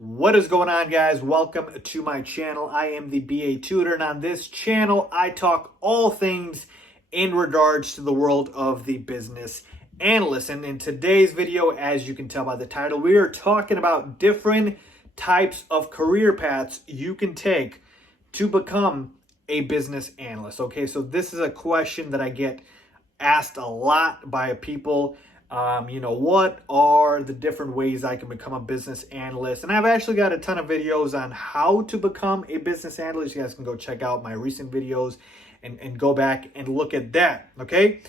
What is going on, guys? Welcome to my channel. I am the BA Tutor, and on this channel I talk all things in regards to the world of the business analyst. And in today's video, as you can tell by the title, we are talking about different types of career paths you can take to become a business analyst. Okay, so this is a question that I get asked a lot by people. What are the different ways I can become a business analyst? And I've actually got a ton of videos on how to become a business analyst. You guys can go check out my recent videos and go back and look at that, okay?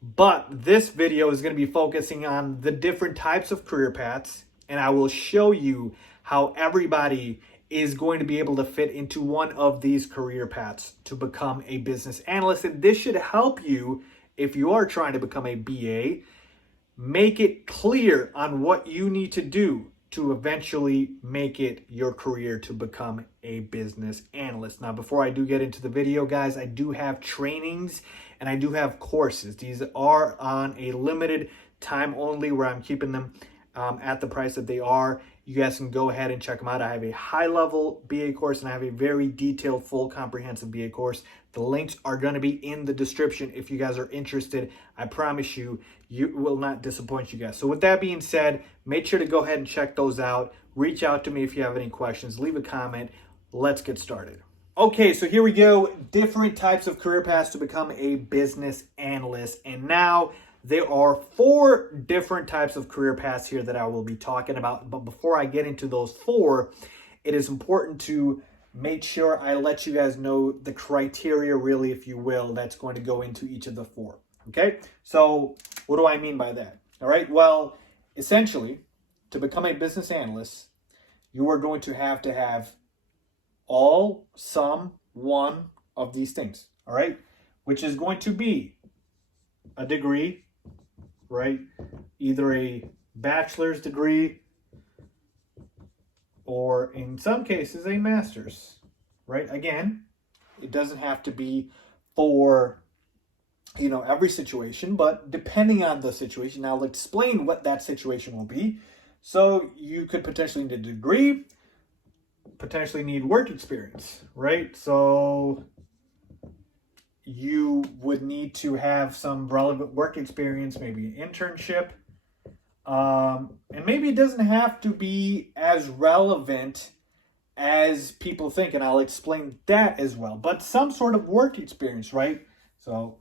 But this video is going to be focusing on the different types of career paths, and I will show you how everybody is going to be able to fit into one of these career paths to become a business analyst. And this should help you if you are trying to become a BA. Make it clear on what you need to do to eventually make it your career to become a business analyst. Now, before I do get into the video, guys, I do have trainings and I do have courses. These are on a limited time only, where I'm keeping them at the price that they are. You guys can go ahead and check them out. I have a high-level BA course and I have a very detailed, full, comprehensive BA course. The links are going to be in the description if you guys are interested. I promise you, you will not disappoint you guys. So with that being said, make sure to go ahead and check those out. Reach out to me if you have any questions. Leave a comment. Let's get started. Okay, so here we go. Different types of career paths to become a business analyst. And now there are 4 different types of career paths here that I will be talking about. But before I get into those 4, it is important to make sure I let you guys know the criteria, really, if you will, that's going to go into each of the 4. Okay, so what do I mean by that? All right, well, essentially, to become a business analyst, you are going to have all, some, one of these things, all right, which is going to be a degree, right? Either a bachelor's degree or in some cases a master's, right? Again, it doesn't have to be for, every situation, but depending on the situation, I'll explain what that situation will be. So you could potentially need a degree, potentially need work experience, right? So you would need to have some relevant work experience, maybe an internship. And maybe it doesn't have to be as relevant as people think, and I'll explain that as well. But some sort of work experience, right? So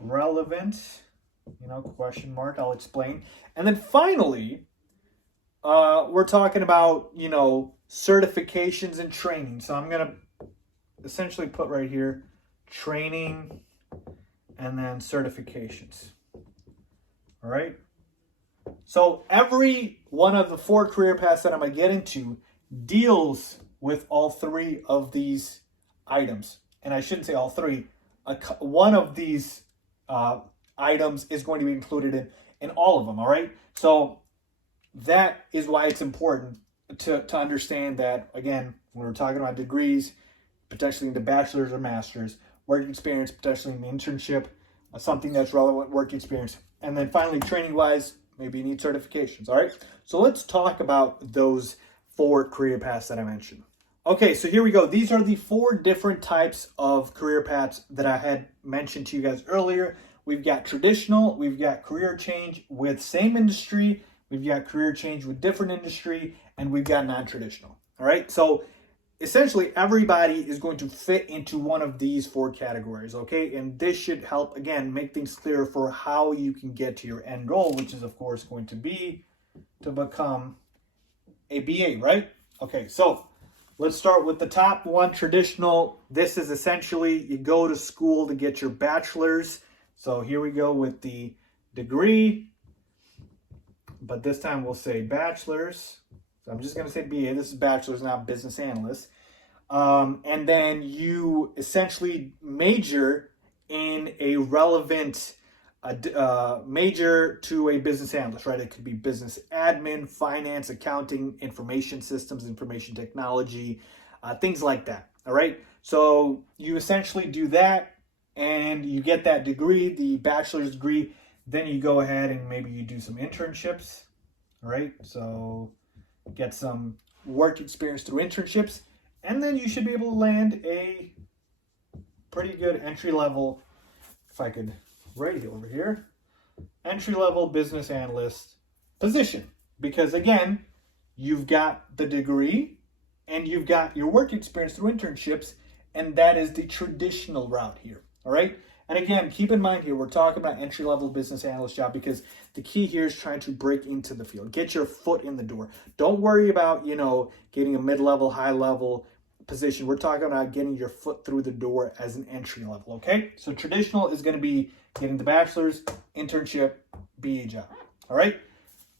relevant, question mark, I'll explain. And then finally, we're talking about, certifications and training. So I'm going to essentially put right here, training and then certifications. All right. So every one of the 4 career paths that I'm going to get into deals with all 3 of these items. And I shouldn't say all 3. One of these items is going to be included in all of them. All right. So that is why it's important to understand that, again, when we're talking about degrees, potentially into bachelor's or master's, work experience, potentially an internship, something that's relevant work experience. And then finally, training-wise, maybe you need certifications, all right? So let's talk about those 4 career paths that I mentioned. Okay, so here we go. These are the 4 different types of career paths that I had mentioned to you guys earlier. We've got traditional, we've got career change with same industry, we've got career change with different industry, and we've got non-traditional, all right? So essentially, everybody is going to fit into one of these 4 categories, okay? And this should help, again, make things clear for how you can get to your end goal, which is, of course, going to be to become a BA, right? Okay, so let's start with the top one, traditional. This is essentially you go to school to get your bachelor's. So here we go with the degree, but this time we'll say bachelor's. So I'm just going to say BA. This is bachelor's, not business analyst. And then you essentially major in a relevant major to a business analyst, right? It could be business admin, finance, accounting, information systems, information technology, things like that. All right. So you essentially do that and you get that degree, the bachelor's degree. Then you go ahead and maybe you do some internships. All right. So get some work experience through internships, and then you should be able to land a pretty good entry level, if I could write it over here, entry level business analyst position. Because again, you've got the degree and you've got your work experience through internships, and that is the traditional route here. All right. And again, keep in mind here, we're talking about entry level business analyst job because the key here is trying to break into the field, get your foot in the door. Don't worry about, getting a mid-level, high-level position. We're talking about getting your foot through the door as an entry level. Okay. So traditional is going to be getting the bachelor's, internship, BA job. All right.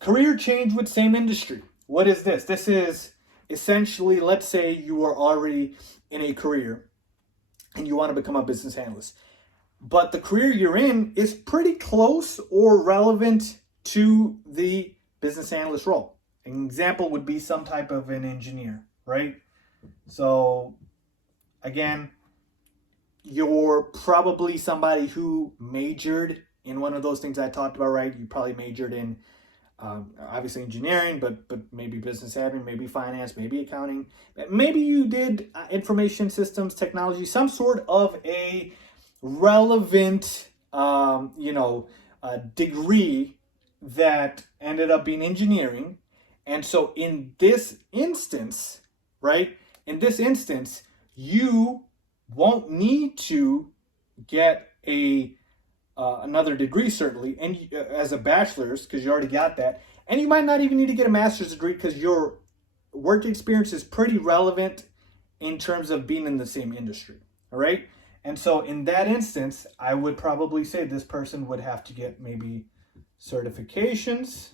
Career change with same industry. What is this? This is essentially, let's say you are already in a career and you want to become a business analyst, but the career you're in is pretty close or relevant to the business analyst role. An example would be some type of an engineer, right? So again, you're probably somebody who majored in one of those things I talked about, right? You probably majored in obviously engineering, but maybe business admin, maybe finance, maybe accounting. Maybe you did information systems technology, some sort of a relevant, degree that ended up being engineering. And so in this instance, right, you won't need to get another degree, certainly, and as a bachelor's, because you already got that. And you might not even need to get a master's degree because your work experience is pretty relevant in terms of being in the same industry. All right. And so in that instance, I would probably say this person would have to get maybe certifications,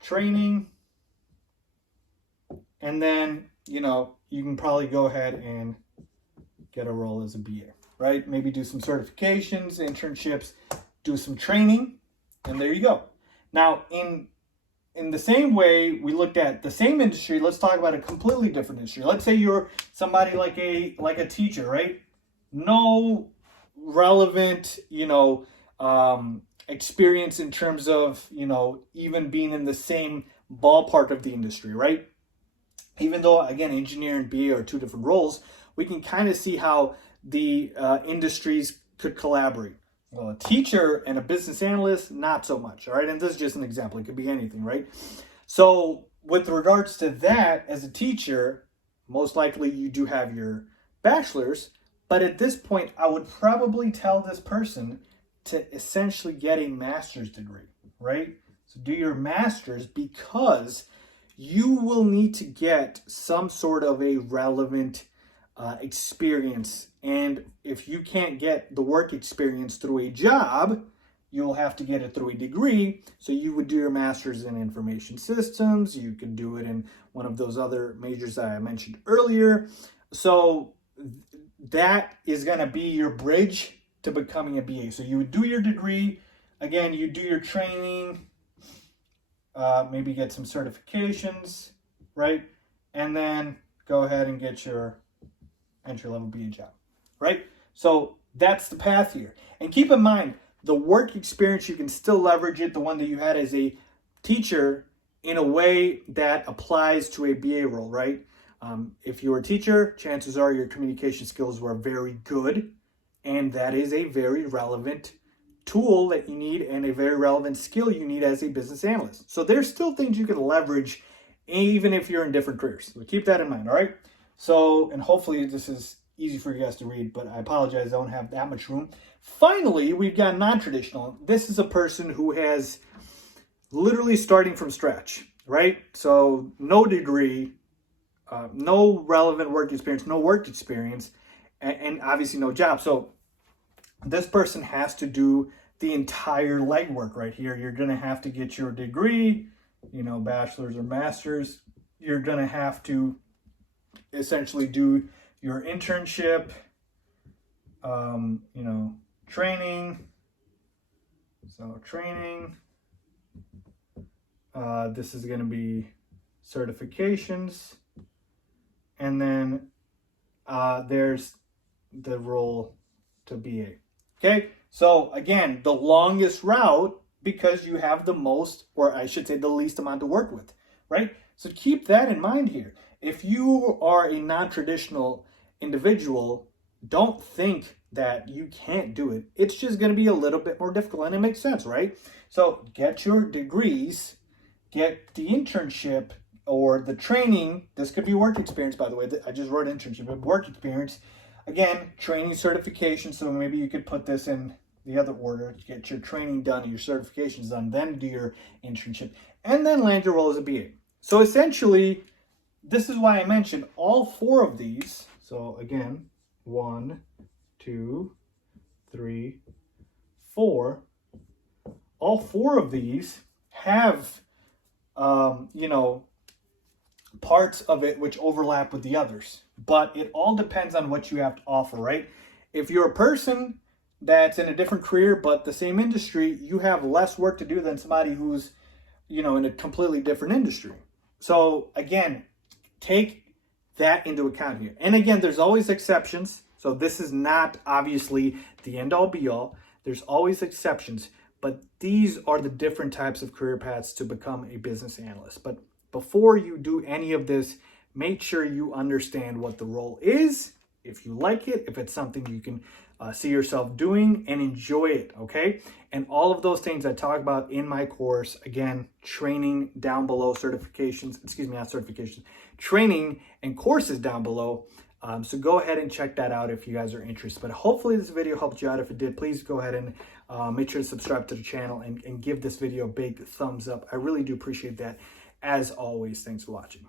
training, and then, you can probably go ahead and get a role as a BA, right? Maybe do some certifications, internships, do some training, and there you go. Now, in the same way we looked at the same industry, let's talk about a completely different industry. Let's say you're somebody like a teacher, right? No relevant, experience in terms of, even being in the same ballpark of the industry, right? Even though, again, engineer and BA are two different roles, we can kind of see how the industries could collaborate. Well, a teacher and a business analyst, not so much, all right? And this is just an example. It could be anything, right? So with regards to that, as a teacher, most likely you do have your bachelor's, but at this point, I would probably tell this person to essentially get a master's degree, right? So do your master's because you will need to get some sort of a relevant experience. And if you can't get the work experience through a job, you'll have to get it through a degree. So you would do your master's in information systems. You could do it in one of those other majors that I mentioned earlier. So that is going to be your bridge to becoming a BA. So you would do your degree. Again, you do your training, maybe get some certifications, right? And then go ahead and get your entry-level BA job, right? So that's the path here. And keep in mind, the work experience, you can still leverage it, the one that you had as a teacher, in a way that applies to a BA role, right? If you were a teacher, chances are your communication skills were very good, and that is a very relevant tool that you need and a very relevant skill you need as a business analyst. So there's still things you can leverage even if you're in different careers. So keep that in mind, all right? So, and hopefully this is easy for you guys to read, but I apologize, I don't have that much room. Finally, we've got non-traditional. This is a person who has literally starting from scratch, right? So no degree, no relevant work experience, and obviously no job. So this person has to do the entire legwork right here. You're going to have to get your degree, bachelor's or master's. You're going to have to essentially do your internship, training. So training. This is going to be certifications. And then there's the role to BA. Okay, so again, the longest route because you have the most, or I should say the least amount to work with, right? So keep that in mind here. If you are a non-traditional individual, don't think that you can't do it. It's just going to be a little bit more difficult, and it makes sense, right? So get your degrees, get the internship or the training. This could be work experience, by the way. I just wrote internship, but work experience. Again, training certification. So maybe you could put this in the other order. Get your training done and your certifications done, then do your internship, and then land your role as a BA. So essentially, this is why I mentioned all 4 of these. So again, 1, 2, 3, 4. All 4 of these have, parts of it which overlap with the others. But it all depends on what you have to offer, right? If you're a person that's in a different career but the same industry, you have less work to do than somebody who's, in a completely different industry. So again, take that into account here. And again, there's always exceptions. So this is not obviously the end all be all. There's always exceptions, but these are the different types of career paths to become a business analyst. But before you do any of this, make sure you understand what the role is, if you like it, if it's something you can see yourself doing and enjoy it, okay? And all of those things I talk about in my course, again, training down below, training and courses down below. So go ahead and check that out if you guys are interested. But hopefully this video helped you out. If it did, please go ahead and make sure to subscribe to the channel and give this video a big thumbs up. I really do appreciate that. As always, thanks for watching.